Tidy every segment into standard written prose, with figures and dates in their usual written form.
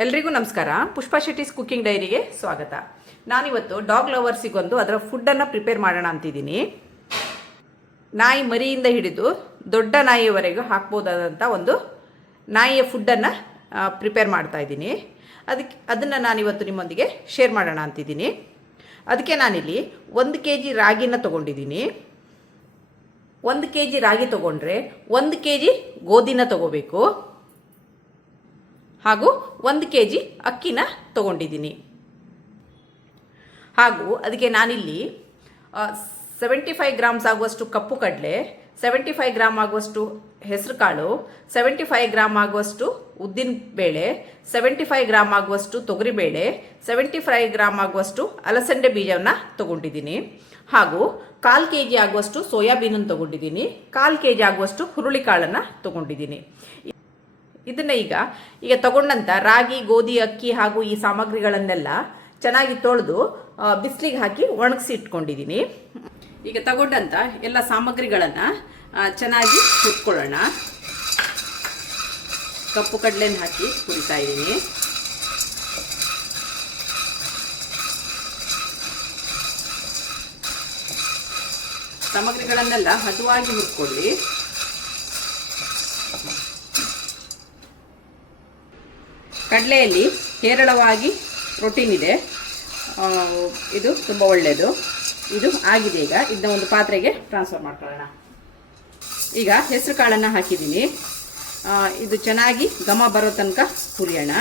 ಎಲ್ರಿಗೂ ನಮಸ್ಕಾರ. ಪುಷ್ಪಾ ಶೆಟ್ಟಿಸ್ ಕುಕಿಂಗ್ ಡೈರಿಗೆ ಸ್ವಾಗತ. ನಾನಿವತ್ತು ಡಾಗ್ ಲವರ್ಸಿಗೊಂದು ಅದರ ಫುಡ್ಡನ್ನು ಪ್ರಿಪೇರ್ ಮಾಡೋಣ ಅಂತಿದ್ದೀನಿ. ನಾಯಿ ಮರಿಯಿಂದ ಹಿಡಿದು ದೊಡ್ಡ ನಾಯಿಯವರೆಗೂ ಹಾಕ್ಬೋದಾದಂಥ ಒಂದು ನಾಯಿಯ ಫುಡ್ಡನ್ನು ಪ್ರಿಪೇರ್ ಮಾಡ್ತಾಯಿದ್ದೀನಿ. ಅದನ್ನು ನಾನಿವತ್ತು ನಿಮ್ಮೊಂದಿಗೆ ಶೇರ್ ಮಾಡೋಣ ಅಂತಿದ್ದೀನಿ. ಅದಕ್ಕೆ ನಾನಿಲ್ಲಿ 1 kg ರಾಗಿನ ತೊಗೊಂಡಿದ್ದೀನಿ. 1 kg ರಾಗಿ ತೊಗೊಂಡ್ರೆ 1 kg ಗೋಧಿನ ತೊಗೋಬೇಕು. ಹಾಗೂ 1 kg ಅಕ್ಕಿನ ತೊಗೊಂಡಿದ್ದೀನಿ. ಹಾಗೂ ಅದಕ್ಕೆ ನಾನಿಲ್ಲಿ 75 ಗ್ರಾಮ್ಸ್ ಆಗುವಷ್ಟು ಕಪ್ಪು ಕಡಲೆ, 75 ಗ್ರಾಮ್ ಆಗುವಷ್ಟು ಹೆಸರು ಕಾಳು, 75 ಗ್ರಾಮ್ ಆಗುವಷ್ಟು ಉದ್ದಿನ ಬೇಳೆ, 75 ಗ್ರಾಮ್ ಆಗುವಷ್ಟು ತೊಗರಿಬೇಳೆ, 75 ಗ್ರಾಮ್ ಆಗುವಷ್ಟು ಅಲಸಂದೆ ಬೀಜವನ್ನು ತೊಗೊಂಡಿದ್ದೀನಿ. ಹಾಗೂ 1/4 kg ಆಗುವಷ್ಟು ಸೋಯಾಬೀನನ್ನು ತೊಗೊಂಡಿದ್ದೀನಿ. 1/4 kg ಆಗುವಷ್ಟು ಹುರುಳಿಕಾಳನ್ನು ತೊಗೊಂಡಿದ್ದೀನಿ. ಇದನ್ನು ಈಗ ತಗೊಂಡಂಥ ರಾಗಿ, ಗೋಧಿ, ಅಕ್ಕಿ ಹಾಗೂ ಈ ಸಾಮಗ್ರಿಗಳನ್ನೆಲ್ಲ ಚೆನ್ನಾಗಿ ತೊಳೆದು ಬಿಸಿಲಿಗೆ ಹಾಕಿ ಒಣಗಿಸಿ ಇಟ್ಕೊಂಡಿದ್ದೀನಿ. ಈಗ ತಗೊಂಡಂಥ ಎಲ್ಲ ಸಾಮಗ್ರಿಗಳನ್ನು ಚೆನ್ನಾಗಿ ಹುರ್ಕೊಳ್ಳೋಣ. ಕಪ್ಪು ಕಡಲೆನ ಹಾಕಿ ಹುರಿತಾ ಇದ್ದೀನಿ. ಸಾಮಗ್ರಿಗಳನ್ನೆಲ್ಲ ಹದವಾಗಿ ಹುರ್ಕೊಳ್ಳಿ. ಕಡಲೆಯಲ್ಲಿ ಹೇರಳವಾಗಿ ಪ್ರೋಟೀನ್ ಇದೆ, ಇದು ತುಂಬ ಒಳ್ಳೆಯದು. ಇದು ಆಗಿದೆ. ಈಗ ಇದನ್ನ ಒಂದು ಪಾತ್ರೆಗೆ ಟ್ರಾನ್ಸ್ಫರ್ ಮಾಡ್ಕೊಳ್ಳೋಣ. ಈಗ ಹೆಸರು ಕಾಳನ್ನು ಹಾಕಿದ್ದೀನಿ. ಇದು ಚೆನ್ನಾಗಿ ಘಮ ಬರೋ ತನಕ ಹುರಿಯೋಣ.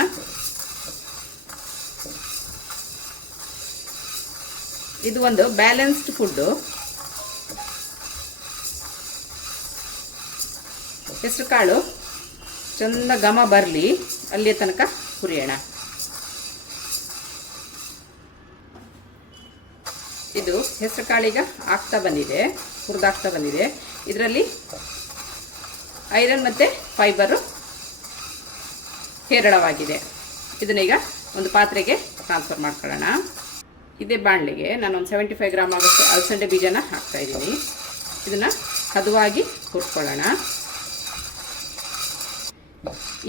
ಇದು ಒಂದು ಬ್ಯಾಲೆನ್ಸ್ಡ್ ಫುಡ್ಡು. ಹೆಸರು ಕಾಳು ಚಂದ ಘಮ ಬರಲಿ, ಅಲ್ಲಿಯ ತನಕ ಹುರಿಯೋಣ. ಇದು ಹೆಸರು ಕಾಳೀಗ ಆಗ್ತಾ ಬಂದಿದೆ, ಹುರಿದಾಗ್ತಾ ಬಂದಿದೆ. ಇದರಲ್ಲಿ ಐರನ್ ಮತ್ತು ಫೈಬರು ಹೇರಳವಾಗಿದೆ. ಇದನ್ನೀಗ ಒಂದು ಪಾತ್ರೆಗೆ ಟ್ರಾನ್ಸ್ಫರ್ ಮಾಡ್ಕೊಳ್ಳೋಣ. ಇದೇ ಬಾಣಲೆಗೆ ನಾನು ಒಂದು 75 ಗ್ರಾಮ್ ಆಗೋಷ್ಟು ಅಲಸಂದೆ ಬೀಜನ ಹಾಕ್ತಾಯಿದ್ದೀನಿ. ಇದನ್ನು ಹದವಾಗಿ ಹುರ್ಕೊಳ್ಳೋಣ.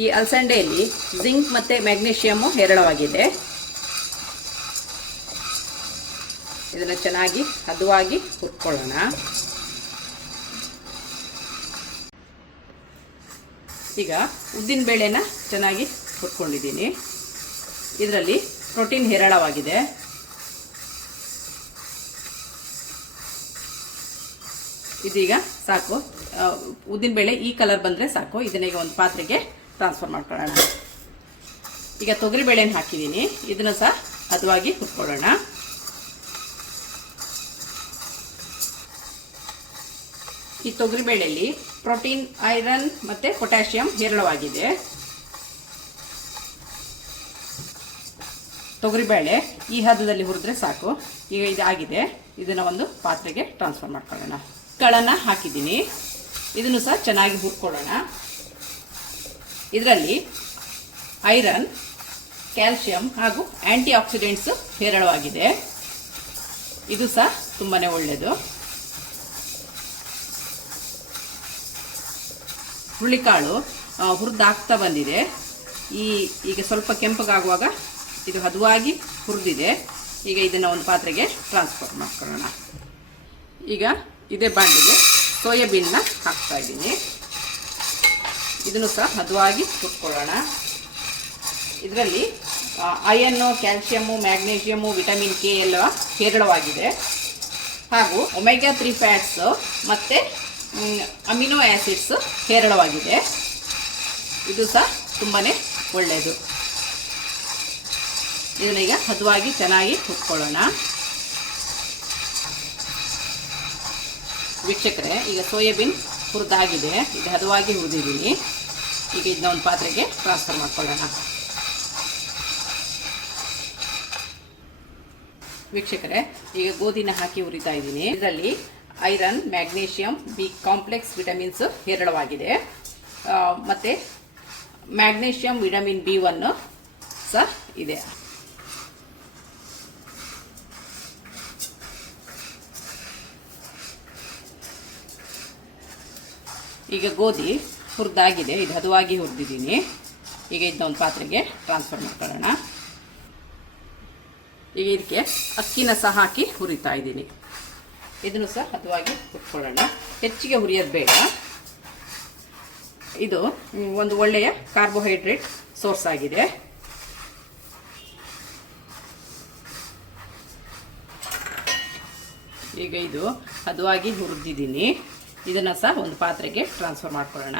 ಈ ಅಲಸಂದೆಯಲ್ಲಿ ಜಿಂಕ್ ಮತ್ತು ಮ್ಯಾಗ್ನೀಷಿಯಮ್ಮು ಹೇರಳವಾಗಿದೆ. ಇದನ್ನು ಚೆನ್ನಾಗಿ ಹದವಾಗಿ ಹುರ್ಕೊಳ್ಳೋಣ. ಈಗ ಉದ್ದಿನ ಬೇಳೆನ ಚೆನ್ನಾಗಿ ಹುರ್ಕೊಂಡಿದ್ದೀನಿ. ಇದರಲ್ಲಿ ಪ್ರೋಟೀನ್ ಹೇರಳವಾಗಿದೆ. ಇದೀಗ ಸಾಕು. ಉದ್ದಿನ ಬೇಳೆ ಈ ಕಲರ್ ಬಂದರೆ ಸಾಕು. ಇದನ್ನೀಗ ಒಂದು ಪಾತ್ರೆಗೆ ಟ್ರಾನ್ಸ್ಫರ್ ಮಾಡ್ಕೊಳ್ಳೋಣ. ಈಗ ತೊಗರಿ ಬೇಳೆನ ಹಾಕಿದ್ದೀನಿ. ಇದನ್ನು ಸಹ ಹದವಾಗಿ ಹುರ್ಕೊಳ್ಳೋಣ. ಈ ತೊಗರಿ ಬೇಳೆಯಲ್ಲಿ ಪ್ರೋಟೀನ್, ಐರನ್ ಮತ್ತು ಪೊಟ್ಯಾಷಿಯಂ ಹೇರಳವಾಗಿದೆ. ತೊಗರಿಬೇಳೆ ಈ ಹದದಲ್ಲಿ ಹುರಿದ್ರೆ ಸಾಕು. ಈಗ ಇದಾಗಿದೆ. ಇದನ್ನು ಒಂದು ಪಾತ್ರೆಗೆ ಟ್ರಾನ್ಸ್ಫರ್ ಮಾಡ್ಕೊಳ್ಳೋಣ. ಕಾಳನ್ನು ಹಾಕಿದ್ದೀನಿ. ಇದನ್ನು ಸಹ ಚೆನ್ನಾಗಿ ಹುರ್ಕೊಳ್ಳೋಣ. ಇದರಲ್ಲಿ ಐರನ್, ಕ್ಯಾಲ್ಶಿಯಂ ಹಾಗೂ ಆ್ಯಂಟಿ ಆಕ್ಸಿಡೆಂಟ್ಸು ಹೇರಳವಾಗಿದೆ. ಇದು ಸಹ ತುಂಬಾ ಒಳ್ಳೆಯದು. ಹುರುಳಿಕಾಳು ಹುರಿದಾಗ್ತಾ ಬಂದಿದೆ. ಈಗ ಸ್ವಲ್ಪ ಕೆಂಪಗಾಗುವಾಗ ಇದು ಹದವಾಗಿ ಹುರಿದಿದೆ. ಈಗ ಇದನ್ನು ಒಂದು ಪಾತ್ರೆಗೆ ಟ್ರಾನ್ಸ್ಫರ್ ಮಾಡ್ಕೊಳ್ಳೋಣ. ಈಗ ಇದೇ ಬಾಣಲೆಗೆ ಸೋಯಾಬೀನ್ನ ಹಾಕ್ತಾ ಇದ್ದೀನಿ. ಇದನ್ನು ಸಹ ಹದವಾಗಿ ಹುರ್ಕೊಳ್ಳೋಣ. ಇದರಲ್ಲಿ iron, calcium, magnesium, vitamin K ಎಲ್ಲ ಹೇರಳವಾಗಿದೆ. ಹಾಗೂ ಒಮೆಗಾ 3 ಫ್ಯಾಟ್ಸು ಮತ್ತು ಅಮಿನೋ ಆ್ಯಸಿಡ್ಸು ಹೇರಳವಾಗಿದೆ. ಇದು ಸಹ ತುಂಬಾ ಒಳ್ಳೆಯದು. ಇದನ್ನೀಗ ಹದವಾಗಿ ಚೆನ್ನಾಗಿ ಹುರ್ಕೊಳ್ಳೋಣ. ವೀಕ್ಷಕರೇ, ಈಗ ಸೋಯಾಬೀನ್ ಹುರಿದಾಗಿದೆ. ಇದು ಹದವಾಗಿ ಹುರಿದಿದ್ದೀನಿ. ಈಗ ಇದನ್ನ ಒಂದು ಪಾತ್ರೆಗೆ ಟ್ರಾನ್ಸ್ಫರ್ ಮಾಡ್ಕೊಳ್ಳೋಣ. ವೀಕ್ಷಕರೇ, ಈಗ ಗೋಧಿನ ಹಾಕಿ ಹುರಿತಾ ಇದ್ದೀನಿ. ಇದರಲ್ಲಿ iron, magnesium, B complex vitamins ಹೇರಳವಾಗಿದೆ. ಮತ್ತು ಮ್ಯಾಗ್ನೀಷಿಯಂ, ವಿಟಮಿನ್ B1 ಸಹ ಇದೆ. ಈಗ ಗೋಧಿ ಹುರಿದಾಗಿದೆ. ಇದು ಹದವಾಗಿ ಹುರಿದಿದ್ದೀನಿ. ಈಗ ಇದನ್ನ ಒಂದು ಪಾತ್ರೆಗೆ ಟ್ರಾನ್ಸ್ಫರ್ ಮಾಡ್ಕೊಳ್ಳೋಣ. ಈಗ ಇದಕ್ಕೆ ಅಕ್ಕಿನ ಸಹ ಹಾಕಿ ಹುರಿತಾ ಇದ್ದೀನಿ. ಇದನ್ನು ಸಹ ಹದವಾಗಿ ಹುರ್ಕೊಳ್ಳೋಣ. ಹೆಚ್ಚಿಗೆ ಹುರಿಯೋದು ಬೇಡ. ಇದು ಒಂದು ಒಳ್ಳೆಯ ಕಾರ್ಬೋಹೈಡ್ರೇಟ್ ಸೋರ್ಸ್ ಆಗಿದೆ. ಈಗ ಇದು ಹದವಾಗಿ ಹುರಿದಿದ್ದೀನಿ. ಇದನ್ನು ಸಹ ಒಂದು ಪಾತ್ರೆಗೆ ಟ್ರಾನ್ಸ್ಫರ್ ಮಾಡ್ಕೊಳ್ಳೋಣ.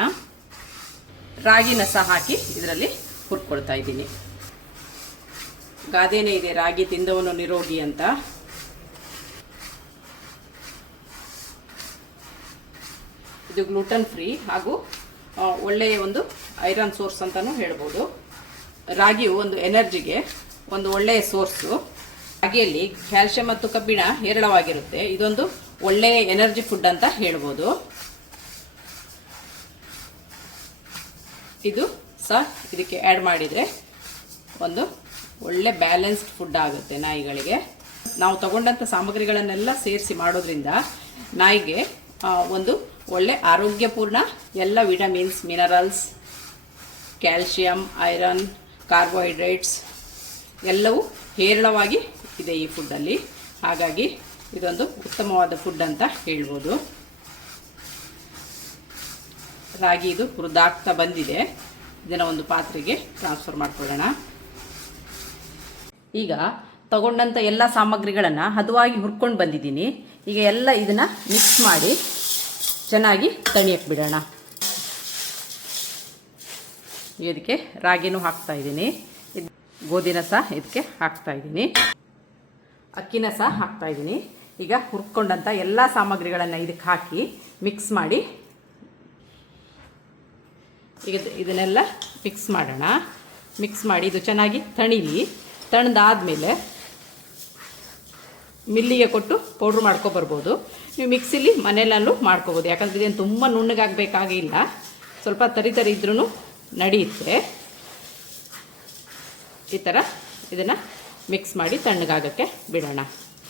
ರಾಗಿನ ಸಹ ಹಾಕಿ ಇದರಲ್ಲಿ ಹುರ್ಕೊಳ್ತಾ ಇದ್ದೀನಿ. ಗಾದೆನೇ ಇದೆ, ರಾಗಿ ತಿಂದವನು ನಿರೋಗಿ ಅಂತ. ಇದು ಗ್ಲೂಟನ್ ಫ್ರೀ ಹಾಗೂ ಒಳ್ಳೆಯ ಒಂದು ಐರನ್ ಸೋರ್ಸ್ ಅಂತಲೂ ಹೇಳ್ಬೋದು. ರಾಗಿಯು ಒಂದು ಎನರ್ಜಿಗೆ ಒಂದು ಒಳ್ಳೆಯ ಸೋರ್ಸು. ರಾಗಿಯಲ್ಲಿ ಕ್ಯಾಲ್ಸಿಯಂ ಮತ್ತು ಕಬ್ಬಿಣ ಹೇರಳವಾಗಿರುತ್ತೆ. ಇದೊಂದು ಒಳ್ಳೆಯ ಎನರ್ಜಿ ಫುಡ್ ಅಂತ ಹೇಳ್ಬೋದು. ಇದು ಸಹ ಇದಕ್ಕೆ ಆ್ಯಡ್ ಮಾಡಿದರೆ ಒಂದು ಒಳ್ಳೆ ಬ್ಯಾಲೆನ್ಸ್ಡ್ ಫುಡ್ ಆಗುತ್ತೆ ನಾಯಿಗಳಿಗೆ. ನಾವು ತಗೊಂಡಂಥ ಸಾಮಗ್ರಿಗಳನ್ನೆಲ್ಲ ಸೇರಿಸಿ ಮಾಡೋದ್ರಿಂದ ನಾಯಿಗೆ ಒಂದು ಒಳ್ಳೆ ಆರೋಗ್ಯಪೂರ್ಣ ಎಲ್ಲ vitamins, minerals, calcium, iron, carbohydrates ಎಲ್ಲವೂ ಹೇರಳವಾಗಿ ಇದೆ ಈ ಫುಡ್ಡಲ್ಲಿ. ಹಾಗಾಗಿ ಇದೊಂದು ಉತ್ತಮವಾದ ಫುಡ್ ಅಂತ ಹೇಳ್ಬೋದು. ರಾಗಿ ಇದು ಹುರಿದಾಗ್ತಾ ಬಂದಿದೆ. ಇದನ್ನು ಒಂದು ಪಾತ್ರೆಗೆ ಟ್ರಾನ್ಸ್ಫರ್ ಮಾಡ್ಕೊಳ್ಳೋಣ. ಈಗ ತಗೊಂಡಂಥ ಎಲ್ಲ ಸಾಮಗ್ರಿಗಳನ್ನು ಹದವಾಗಿ ಹುರ್ಕೊಂಡು ಬಂದಿದ್ದೀನಿ. ಈಗ ಎಲ್ಲ ಇದನ್ನು ಮಿಕ್ಸ್ ಮಾಡಿ ಚೆನ್ನಾಗಿ ತಣಿಯಕ್ಕೆ ಬಿಡೋಣ. ಇದಕ್ಕೆ ರಾಗಿನೂ ಹಾಕ್ತಾ ಇದ್ದೀನಿ. ಗೋಧಿನ ಸಹ ಇದಕ್ಕೆ ಹಾಕ್ತಾ ಇದ್ದೀನಿ. ಅಕ್ಕಿನ ಸಹ ಹಾಕ್ತಾ ಇದ್ದೀನಿ. ಈಗ ಹುರ್ಕೊಂಡಂಥ ಎಲ್ಲ ಸಾಮಗ್ರಿಗಳನ್ನು ಇದಕ್ಕೆ ಹಾಕಿ ಮಿಕ್ಸ್ ಮಾಡಿ ಈಗ ಇದನ್ನೆಲ್ಲ ಮಿಕ್ಸ್ ಮಾಡೋಣ. ಮಿಕ್ಸ್ ಮಾಡಿ ಇದು ಚೆನ್ನಾಗಿ ತಣಿಲಿ. ತಣ್ಣದಾದಮೇಲೆ ಮಿಲ್ಲಿಗೆ ಕೊಟ್ಟು ಪೌಡ್ರ್ ಮಾಡ್ಕೊಬರ್ಬೋದು. ನೀವು ಮಿಕ್ಸಿಲಿ ಮನೆಯಲ್ಲೂ ಮಾಡ್ಕೋಬೋದು. ಯಾಕಂದರೆ ಇದೇನು ತುಂಬ ನುಣ್ಣಗಾಗಬೇಕಾಗಿಲ್ಲ. ಸ್ವಲ್ಪ ತರಿ ಇದ್ರೂ ನಡೆಯುತ್ತೆ. ಈ ಥರ ಇದನ್ನು ಮಿಕ್ಸ್ ಮಾಡಿ ತಣ್ಣಗಾಗಕ್ಕೆ ಬಿಡೋಣ.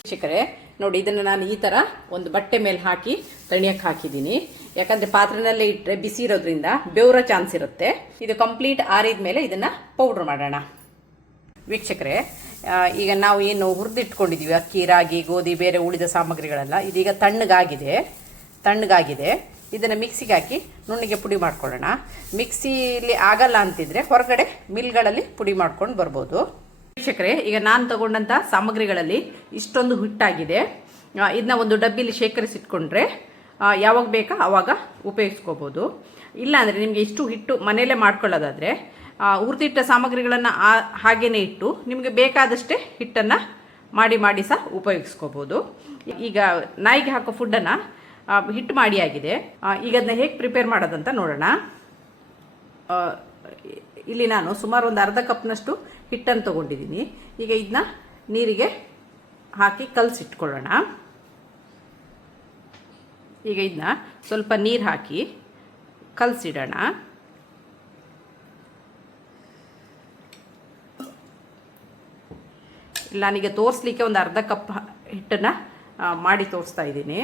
ವೀಕ್ಷಕರೇ ನೋಡಿ, ಇದನ್ನು ನಾನು ಈ ಥರ ಒಂದು ಬಟ್ಟೆ ಮೇಲೆ ಹಾಕಿ ತಣಿಯಕ್ಕೆ ಹಾಕಿದ್ದೀನಿ. ಯಾಕಂದರೆ ಪಾತ್ರೆನಲ್ಲೇ ಇಟ್ಟರೆ ಬಿಸಿ ಇರೋದ್ರಿಂದ ಬೆವರೋ ಚಾನ್ಸ್ ಇರುತ್ತೆ. ಇದು ಕಂಪ್ಲೀಟ್ ಆರಿದ ಮೇಲೆ ಇದನ್ನು ಪೌಡ್ರ್ ಮಾಡೋಣ. ವೀಕ್ಷಕರೇ, ಈಗ ನಾವು ಏನು ಹುರಿದಿಟ್ಕೊಂಡಿದ್ದೀವಿ ಅಕ್ಕಿ, ರಾಗಿ, ಗೋಧಿ, ಬೇರೆ ಉಳಿದ ಸಾಮಗ್ರಿಗಳೆಲ್ಲ ಇದೀಗ ತಣ್ಣಗಾಗಿದೆ. ಇದನ್ನು ಮಿಕ್ಸಿಗೆ ಹಾಕಿ ನುಣ್ಣಗೆ ಪುಡಿ ಮಾಡ್ಕೊಳ್ಳೋಣ. ಮಿಕ್ಸಿಲಿ ಆಗಲ್ಲ ಅಂತಿದ್ರೆ ಹೊರಗಡೆ ಮಿಲ್ಗಳಲ್ಲಿ ಪುಡಿ ಮಾಡ್ಕೊಂಡು ಬರ್ಬೋದು. ವೀಕ್ಷಕರೇ, ಈಗ ನಾನು ತಗೊಂಡಂಥ ಸಾಮಗ್ರಿಗಳಲ್ಲಿ ಇಷ್ಟೊಂದು ಹಿಟ್ಟಾಗಿದೆ. ಇದನ್ನ ಒಂದು ಡಬ್ಬಿಲಿ ಶೇಖರಿಸಿಟ್ಕೊಂಡ್ರೆ ಯಾವಾಗ ಬೇಕಾ ಆವಾಗ ಉಪಯೋಗಿಸ್ಕೋಬೋದು. ಇಲ್ಲಾಂದರೆ ನಿಮಗೆ ಇಷ್ಟು ಹಿಟ್ಟು ಮನೆಯಲ್ಲೇ ಮಾಡ್ಕೊಳ್ಳೋದಾದರೆ ಹುರಿದಿಟ್ಟ ಸಾಮಗ್ರಿಗಳನ್ನು ಹಾಗೇ ಇಟ್ಟು ನಿಮಗೆ ಬೇಕಾದಷ್ಟೇ ಹಿಟ್ಟನ್ನು ಮಾಡಿ ಸಹ ಉಪಯೋಗಿಸ್ಕೋಬೋದು. ಈಗ ನಾಯಿಗೆ ಹಾಕೋ ಫುಡ್ಡನ್ನು ಹಿಟ್ಟು ಮಾಡಿ ಆಗಿದೆ. ಈಗ ಅದನ್ನ ಹೇಗೆ ಪ್ರಿಪೇರ್ ಮಾಡೋದಂತ ನೋಡೋಣ. ಇಲ್ಲಿ ನಾನು ಸುಮಾರು ಒಂದು ಅರ್ಧ ಕಪ್ನಷ್ಟು ಹಿಟ್ಟನ್ನು ತೊಗೊಂಡಿದ್ದೀನಿ. ಈಗ ಇದನ್ನ ನೀರಿಗೆ ಹಾಕಿ ಕಲಸಿಟ್ಕೊಳ್ಳೋಣ. ಈಗ ಇದನ್ನ ಸ್ವಲ್ಪ ನೀರು ಹಾಕಿ ಕಲಸಿಡೋಣ. ನಾನೀಗ ತೋರಿಸ್ಲಿಕ್ಕೆ ಒಂದು ಅರ್ಧ ಕಪ್ ಹಿಟ್ಟನ್ನು ಮಾಡಿ ತೋರಿಸ್ತಾ ಇದ್ದೀನಿ.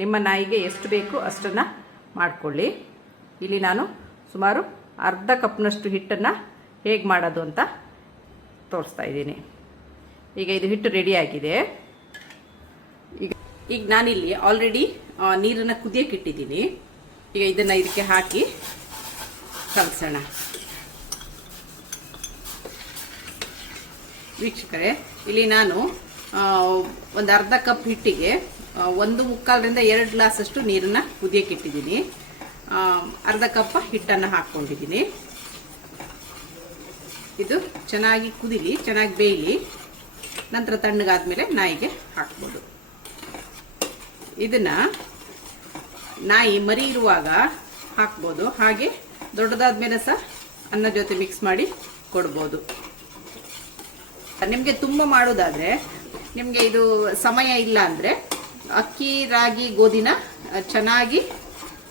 ನಿಮ್ಮ ನಾಯಿಗೆ ಎಷ್ಟು ಬೇಕು ಅಷ್ಟನ್ನು ಮಾಡಿಕೊಳ್ಳಿ. ಇಲ್ಲಿ ನಾನು ಸುಮಾರು ಅರ್ಧ ಕಪ್ನಷ್ಟು ಹಿಟ್ಟನ್ನು ಹೇಗೆ ಮಾಡೋದು ಅಂತ ತೋರಿಸ್ತಾ ಇದ್ದೀನಿ. ಈಗ ಇದು ಹಿಟ್ಟು ರೆಡಿಯಾಗಿದೆ. ಈಗ ನಾನಿಲ್ಲಿ ಆಲ್ರೆಡಿ ನೀರನ್ನು ಕುದಿಯಕ್ಕೆ ಇಟ್ಟಿದ್ದೀನಿ. ಈಗ ಇದನ್ನು ಇದಕ್ಕೆ ಹಾಕಿ ಕಲಸೋಣ. ವೀಕ್ಷಕರೇ, ಇಲ್ಲಿ ನಾನು ಒಂದು ಅರ್ಧ ಕಪ್ ಹಿಟ್ಟಿಗೆ 1.25ರಿಂದ 2 ಗ್ಲಾಸಷ್ಟು ನೀರನ್ನು ಕುದಿಯಕ್ಕೆ ಇಟ್ಟಿದ್ದೀನಿ. ಅರ್ಧ ಕಪ್ ಹಿಟ್ಟನ್ನು ಹಾಕ್ಕೊಂಡಿದ್ದೀನಿ. ಇದು ಚೆನ್ನಾಗಿ ಕುದಿಲಿ, ಚೆನ್ನಾಗಿ ಬೇಯಲಿ. ನಂತರ ತಣ್ಣಗಾದ್ಮೇಲೆ ನಾಯಿಗೆ ಹಾಕ್ಬೋದು. ಇದನ್ನು ನಾಯಿ ಮರಿ ಇರುವಾಗ ಹಾಕ್ಬೋದು. ಹಾಗೆ ದೊಡ್ಡದಾದ್ಮೇಲೆ ಸಹ ಅನ್ನ ಜೊತೆ ಮಿಕ್ಸ್ ಮಾಡಿ ಕೊಡ್ಬೋದು. ನಿಮಗೆ ತುಂಬ ಮಾಡೋದಾದರೆ, ನಿಮಗೆ ಇದು ಸಮಯ ಇಲ್ಲ ಅಂದರೆ ಅಕ್ಕಿ, ರಾಗಿ, ಗೋಧಿನ ಚೆನ್ನಾಗಿ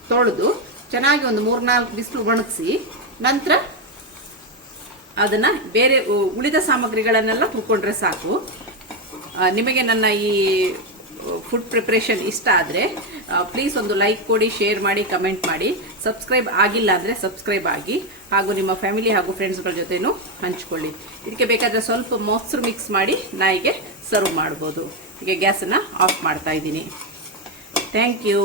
ತೊಳೆದು ಚೆನ್ನಾಗಿ ಒಂದು 3-4 ಬಿಸಿಲು ಒಣಗಿಸಿ ನಂತರ ಅದನ್ನು ಬೇರೆ ಉಳಿದ ಸಾಮಗ್ರಿಗಳನ್ನೆಲ್ಲ ಹುರ್ಕೊಂಡ್ರೆ ಸಾಕು. ನಿಮಗೆ ನನ್ನ ಈ ಫುಡ್ ಪ್ರಿಪ್ರೇಷನ್ ಇಷ್ಟ ಆದರೆ ಪ್ಲೀಸ್ ಒಂದು ಲೈಕ್ ಕೊಡಿ, ಶೇರ್ ಮಾಡಿ, ಕಮೆಂಟ್ ಮಾಡಿ. ಸಬ್ಸ್ಕ್ರೈಬ್ ಆಗಿಲ್ಲ ಅಂದರೆ ಸಬ್ಸ್ಕ್ರೈಬ್ ಆಗಿ. ಹಾಗೂ ನಿಮ್ಮ ಫ್ಯಾಮಿಲಿ ಹಾಗೂ ಫ್ರೆಂಡ್ಸ್ಗಳ ಜೊತೆನೂ ಹಂಚ್ಕೊಳ್ಳಿ. ಇದಕ್ಕೆ ಬೇಕಾದರೆ ಸ್ವಲ್ಪ ಮೊಸರು ಮಿಕ್ಸ್ ಮಾಡಿ ನಾಯಿಗೆ ಸರ್ವ್ ಮಾಡ್ಬೋದು. ಈಗ ಗ್ಯಾಸನ್ನು ಆಫ್ ಮಾಡ್ತಾ ಇದ್ದೀನಿ. Thank you.